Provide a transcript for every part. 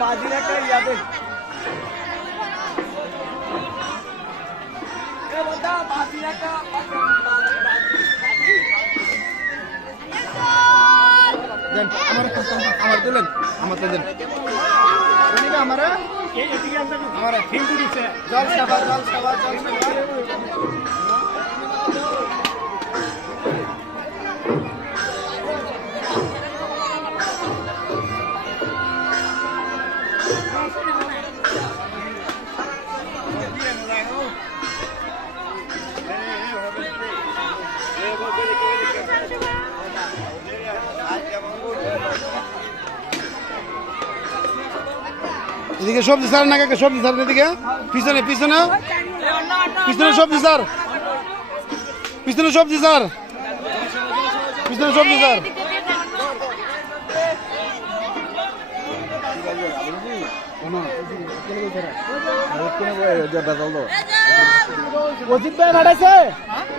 বাজির একটা ইয়াতে বাজির একটা আমার দিলেন আমার তো দেন আমার হিন্দু দিচ্ছে জল সাবা জল সাবা জল এদিকে সবজি স্যার না কাকে সবজি স্যার এদিকে পিছনে পিছনে পিছনে সবজি স্যার পিছনে সবজি স্যার পিছনে সবজি স্যার অজিত ভাই ভাড়াইছে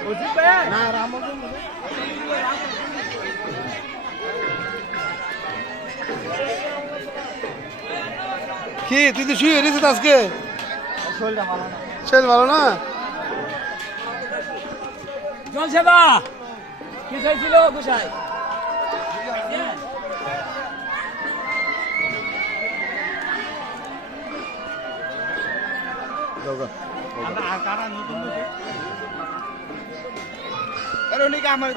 অজিত ভাই না রাম কি তুই তো শুয়ে রেছিস আজকে শরীর ভালো না জল সেবা কি চাইছিল গোসাই কারণ আমার